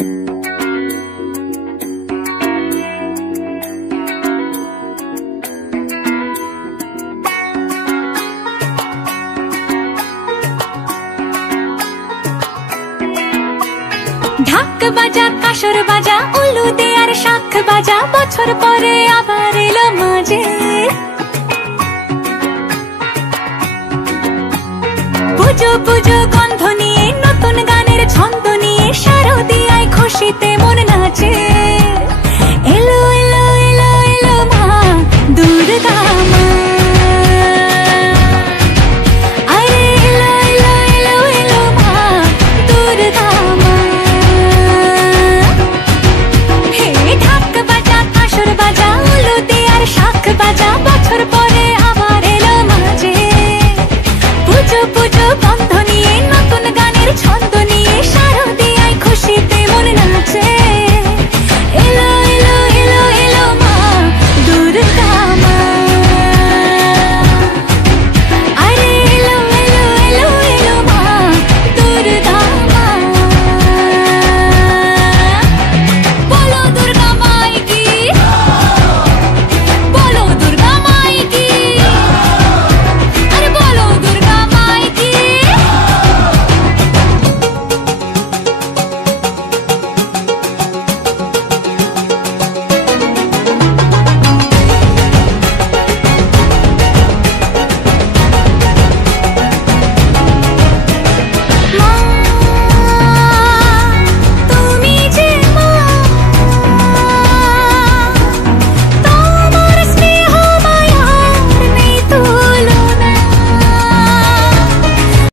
ঢাক বাজা কাসর বাজা উলু দে আর শাখ বাজা, বছর পরে আবার এলো মাঝে। পুজো পুজো গন্ধ নিয়ে নতুন গানের ছন্দ নিয়ে শারদীয়